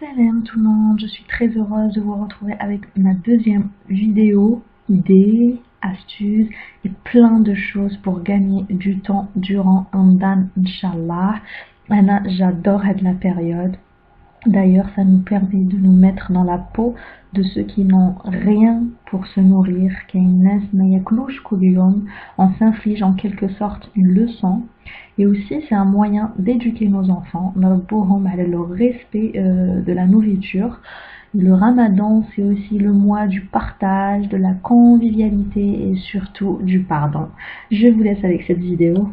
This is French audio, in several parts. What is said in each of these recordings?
Salam tout le monde, je suis très heureuse de vous retrouver avec ma deuxième vidéo, idées, astuces et plein de choses pour gagner du temps durant Ramadan, Inch'Allah. Anna, j'adore être la période. D'ailleurs, ça nous permet de nous mettre dans la peau de ceux qui n'ont rien pour se nourrir. On s'inflige en quelque sorte une leçon. Et aussi, c'est un moyen d'éduquer nos enfants, le respect de la nourriture. Le ramadan, c'est aussi le mois du partage, de la convivialité et surtout du pardon. Je vous laisse avec cette vidéo.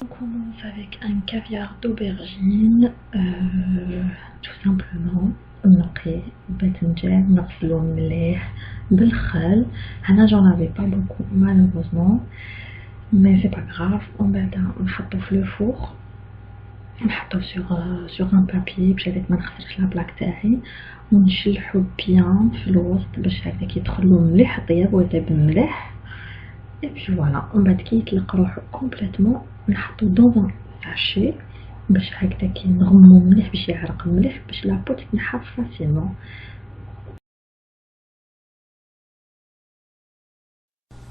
On commence avec un caviar d'aubergine, tout simplement. نقي باذنجان نغسلو مليح بالخل. انا j'en avais pas beaucoup malheureusement, mais c'est pas grave. On va نحطو في le four, نحطو sur un papier باش هذاك ما نخسرش لا بلاك تاعي ونشلحو بيان في الوسط باش هكذا يدخلو مليح طياب ويطيب مليح. Et puis voilà, on va يطلق روحو complètement. نحطو dans un sachet باش هكذا كي نغمو مليح باش يعرق مليح باش لابو تتنحى فاسيلمون.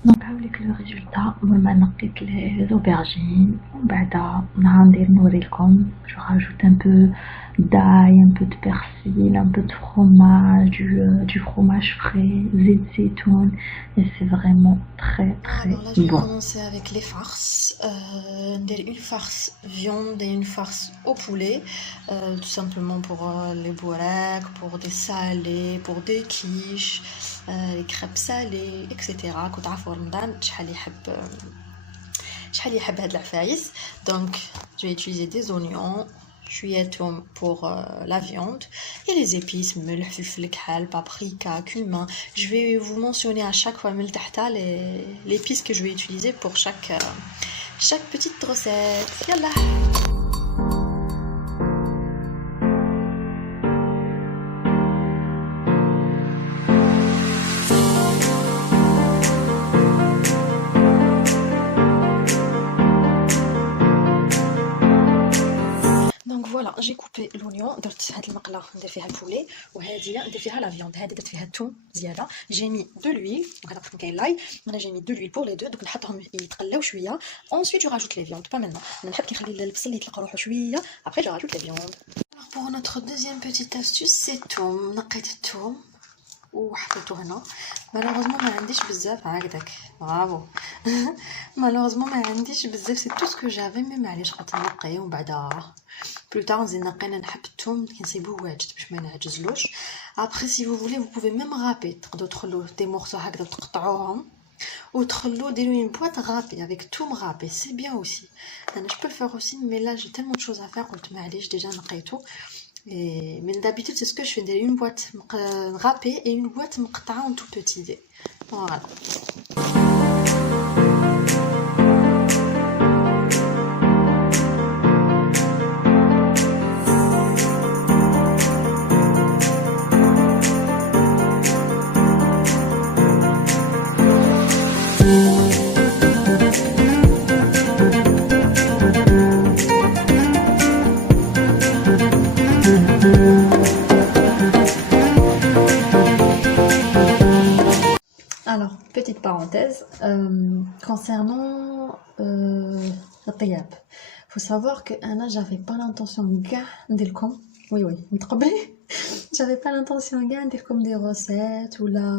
دونك هاوليك لو ريزولتا مور ما نقيت لي زوبرجين ومن بعدا غندير نوريلكم. جو راجوت ان بو d'ail, un peu de persil, un peu de fromage, du fromage frais, zit zitoun, et c'est vraiment très très Alors là, je vais bon. commencer avec les farces. Une farce viande et une farce au poulet, tout simplement pour les bourraks, pour des salés, pour des quiches, les crêpes salées, etc. كنت عارفة رمضان شحال يحب هاد العفايس. Donc, je vais utiliser des oignons, chouilletom pour la viande et les épices, melh, filfil khal, paprika, cumin. Je vais vous mentionner à chaque fois l'épice que je vais utiliser pour chaque petite recette. Yallah. Voilà, j'ai coupé l'oignon, درت هاد المقله ندير فيها البولي وهذه ندير فيها لا فيوند. هذه درت فيها الثوم زياده. j'ai mis de l'huile, هذا كون كاين لاي. انا j'ai mis de l'huile pour les deux. دوك نحطهم يتقلاو شويه. ensuite je rajoute les viandes, pas maintenant. انا نحب كي نخلي البصل يطلق روحو شويه. après je rajoute les viandes. Alors pour notre deuxième petite astuce, c'est الثوم. نقيت الثوم وحطيته هنا. malheureusement ما عنديش بزاف هكذاك. برافو. malheureusement ما عنديش بزاف. c'est tout ce que j'avais. mais معليش قلت نقي ومن بعدا plus tard نزيد نقينا. نحب الثوم كنصيبوه واجد باش ما ينعجزلوش. après si vous voulez vous pouvez même râper. تقدروا تخلوا des morceaux هكذا وتقطعوهم وتخلوا ديروا une boîte râpée avec tout râpé. c'est bien aussi. انا je peux le faire aussi, mais là j'ai tellement de choses à faire قلت معليش déjà نقيته. mais d'habitude c'est ce que je fais, une boîte râpée et une boîte مقطعه en tout petit. Voilà. Alors, petite parenthèse, concernant le طياب, faut savoir que Anna, j'avais pas l'intention de comme oui, j'avais pas l'intention de comme des recettes ou là,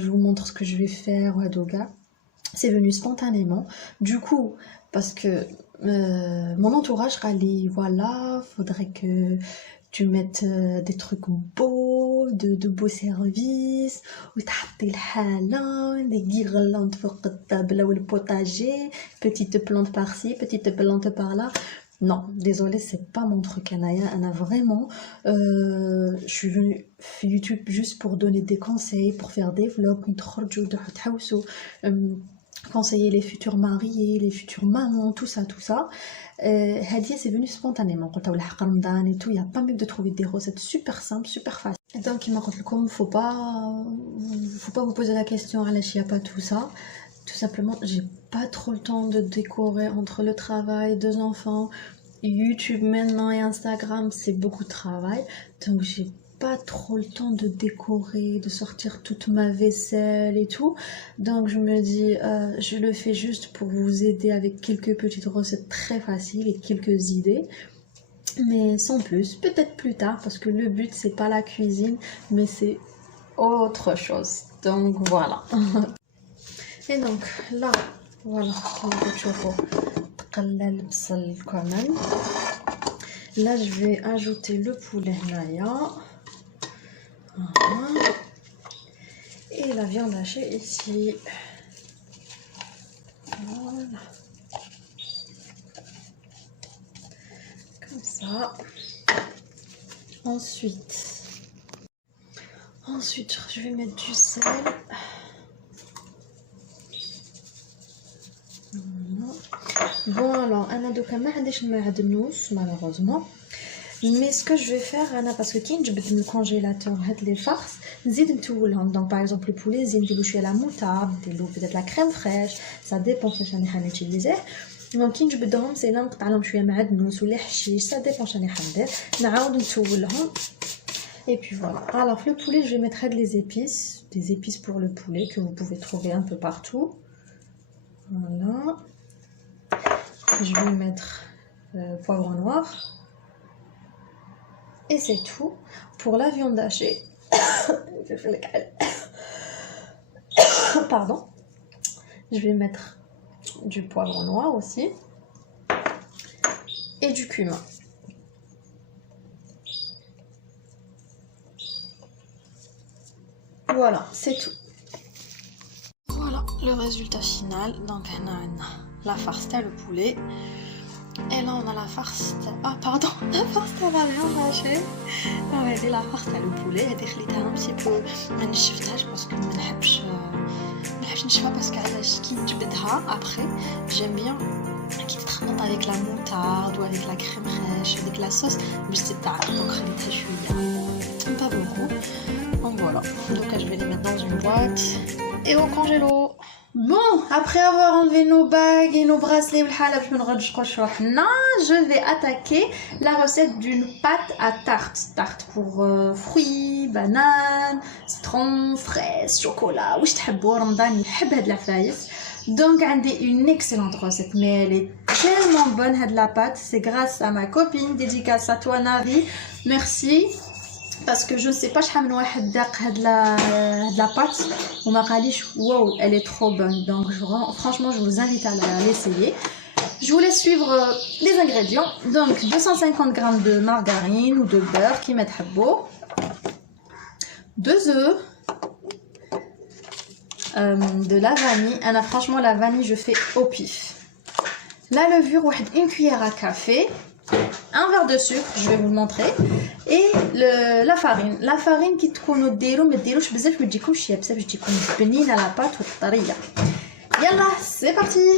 je vous montre ce que je vais faire ou adoga. C'est venu spontanément. Du coup, parce que mon entourage râlait, voilà, faudrait que tu mettes des trucs beaux, de beaux services, وتحطي الحالة, des guirlandes فوق الطابلة والpotager, petite plante par-ci, petite plante par-là. Non, désolé, c'est pas mon truc, Anna, vraiment, je suis venue sur YouTube juste pour donner des conseils, pour faire des vlogs, conseiller les futurs mariés, les futures mamans, tout ça. Hadia, c'est venu spontanément. Quand on a Ramadan et tout, il n'y a pas mieux de trouver des recettes super simples, super faciles. Et donc, il m'a dit comme faut pas vous poser la question à la chia, pas tout ça. Tout simplement, j'ai pas trop le temps de décorer entre le travail, 2 enfants. YouTube maintenant et Instagram, c'est beaucoup de travail. Donc j'ai pas trop le temps de décorer, de sortir toute ma vaisselle et tout. Donc je me dis, je le fais juste pour vous aider avec quelques petites recettes très faciles et quelques idées. Mais sans plus, peut-être plus tard, parce que le but c'est pas la cuisine, mais c'est autre chose. Donc voilà. Et donc là, voilà, comme vous تشوفوا تقلى البصل quand même. Là je vais ajouter le poulet هنايا. Et la viande hachée ici. Voilà. Comme ça. Ensuite, je vais mettre du sel. Voilà, انا دوكا ما عنديش المعدنوس malheureusement. Mais ce que je vais faire, Anna, parce que quand je vais le congélateur, les farces, نزيد نتولهم. Donc par exemple le poulet, نزيد نديرو شويه la moutarde, نديرو peut-être la crème fraîche, ça dépend فاش راني حنوتيليزيه. Donc كي نجبدهم سي لا نقطع لهم شويه معدنوس ولا حشيش, ça dépend شنو حندير. نعاود نتولهم. Et puis voilà. Alors le poulet, je vais mettre des épices pour le poulet que vous pouvez trouver un peu partout. Voilà. Je vais mettre poivre noir. Et c'est tout. Pour la viande hachée, pardon, je vais mettre du poivre noir aussi et du cumin. Voilà, c'est tout. Voilà le résultat final. Donc on a la farce de le poulet. Et là on a la farce la farce de la viande hachée. هذه la farce تاع le poulet. هذه خليتها un petit peu ما نشفتهاش باسكو ما نحبش نشفها باسكو علاش كي نجبدها après j'aime bien كي تتخلط avec la moutarde ou avec la crème fraîche avec la sauce باش تتعب. donc خليتها شويه pas beaucoup. Donc voilà, donc là, je vais les mettre dans une boîte et au congélo. Bon, après avoir enlevé nos bagues et nos bracelets, je vais attaquer la recette d'une pâte à tarte. Tarte pour fruits, bananes, citron, fraises, chocolat. Oui, je t'aime Ramadan, j'aime la faïs. Donc, j'ai une excellente recette, mais elle est tellement bonne, la pâte. C'est grâce à ma copine, dédicace à toi, Nari. Merci. Parce que je ne sais pas شحال من واحد داق هاد la pâte وما قاليش wow elle est trop bonne. Donc franchement je vous invite à l'essayer. Je vous laisse suivre les ingrédients. Donc 250 g de margarine ou de beurre qui metحبوا, 2 œufs, de la vanille. Anna, franchement la vanille je fais au pif. La levure, une cuillère à café, un verre de sucre, je vais vous le montrer, et la farine. La farine qui تكونوا ديروا ما ديروش بزاف ما تجيكمش يابسه باش تكون بنينه لا بات وطريه. يلا c'est parti.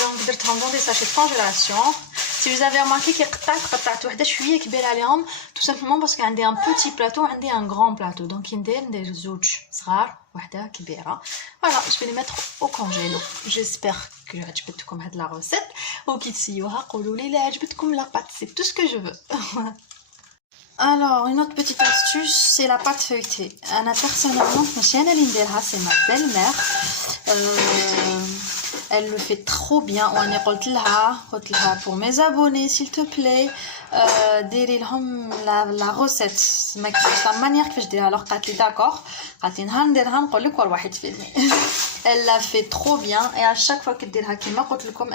Donc, درتهم dans des sachets de congélation. Si vous avez remarqué qu'il قطعت وحده شويه كبيره عليهم tout simplement parce que عندي un petit plateau وعندي un grand plateau donc ندير زوج صغار وحده كبيره. Voilà, je vais les mettre au congélo. J'espère que عجبتكم هاد la recette وكي تسيوها قولوا لي لا عجبتكم la pâte, c'est tout ce que je veux. Alors, une autre petite astuce, c'est la pâte feuilletée. Anna, personnellement, c'est ma belle-mère. Elle le fait trop bien. On est pour mes abonnés, s'il te plaît. La recette. La manière que je dis. Alors, d'accord. Elle la fait trop bien. Et à chaque fois qu'elle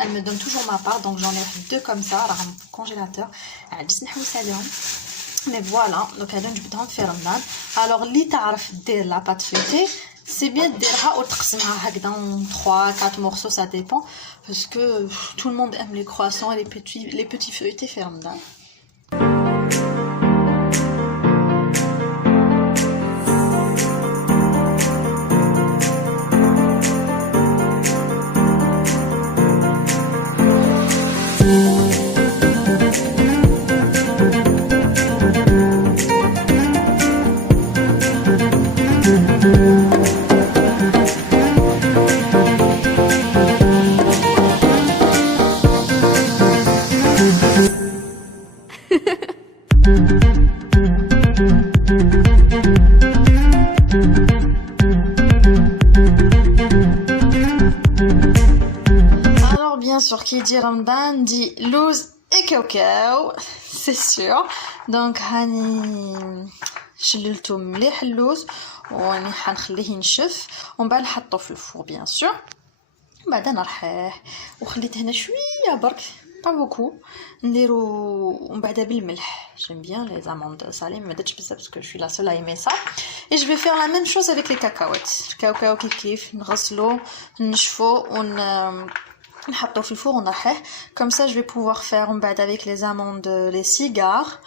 elle me donne toujours ma part. Donc, j'en ai deux comme ça. Alors, congélateur. Mais voilà, donc alors li تعرف دير la pâte feuilletée, c'est bien ديرها وتقسمها هكذا en 3-4 morceaux, ça dépend parce que tout le monde aime les croissants et les petits feuilletés في رمضان. Bien sûr, qui dit Ramadan dit louz et cacao, c'est sûr. Donc, هاني شللته مليح اللوز واني حنخليه ينشف ومن بعد نحطه في الفور bien sûr. بعد نرحيه وخليت هنا شويه برك pas beaucoup نديرو ومن بعد بالملح. J'aime bien les amandes salées, mais درتش بزاف parce que je suis la seule à aimer ça. Et je vais faire la même chose avec les cacahuètes. الكاوكاو كيف نغسلو نشفو نحطو في الفور ونرحيه. Comme ça je vais pouvoir faire avec les amandes les cigares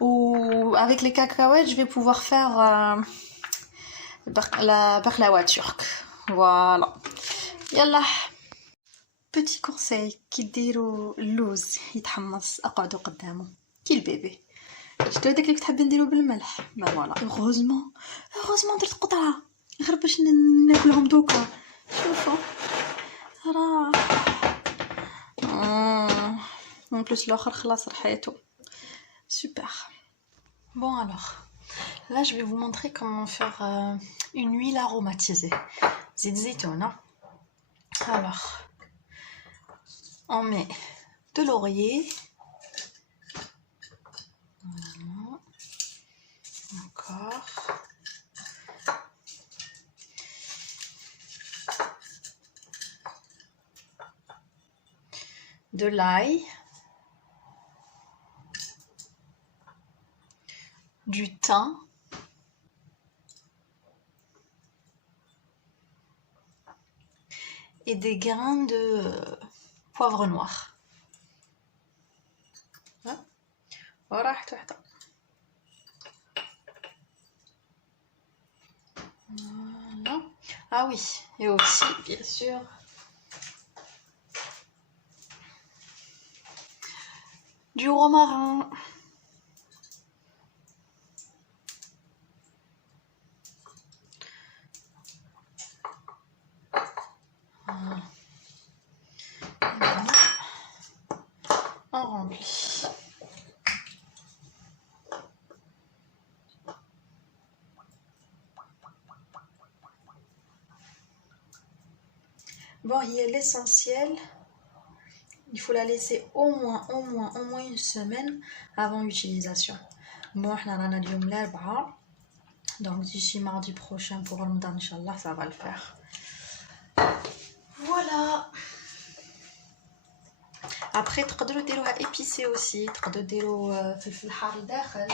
ou avec les cacahuètes je vais pouvoir faire la baklawa turque. Voilà. Yallah. Petit conseil كي ديروا اللوز يتحمص اقعدوا قدامه كي البيبي. شتو داك اللي كنت حابه نديرو بالملح ما فوالا. هوروزمون درت قطعه غير باش ناكلهم دوكا. شوفوا راه en plus l'autre خلاص رحيته. Super. Bon alors, là je vais vous montrer comment faire une huile aromatisée. زيت زيتون. Alors, on met de laurier. Voilà. Encore. De l'ail, du thym, et des grains de poivre noir. Voilà. Ah oui, et aussi bien sûr du romarin. On remplit. Bon, il y a l'essentiel. Il faut la laisser au moins une semaine avant l'utilisation. Bon, on a اليوم الأربعاء. Donc d'ici mardi prochain pour Ramadan, Inch'Allah, ça va le faire. Voilà. Après, تقدروا ديروها épicée aussi. تقدروا ديروا فلفل حار لداخل.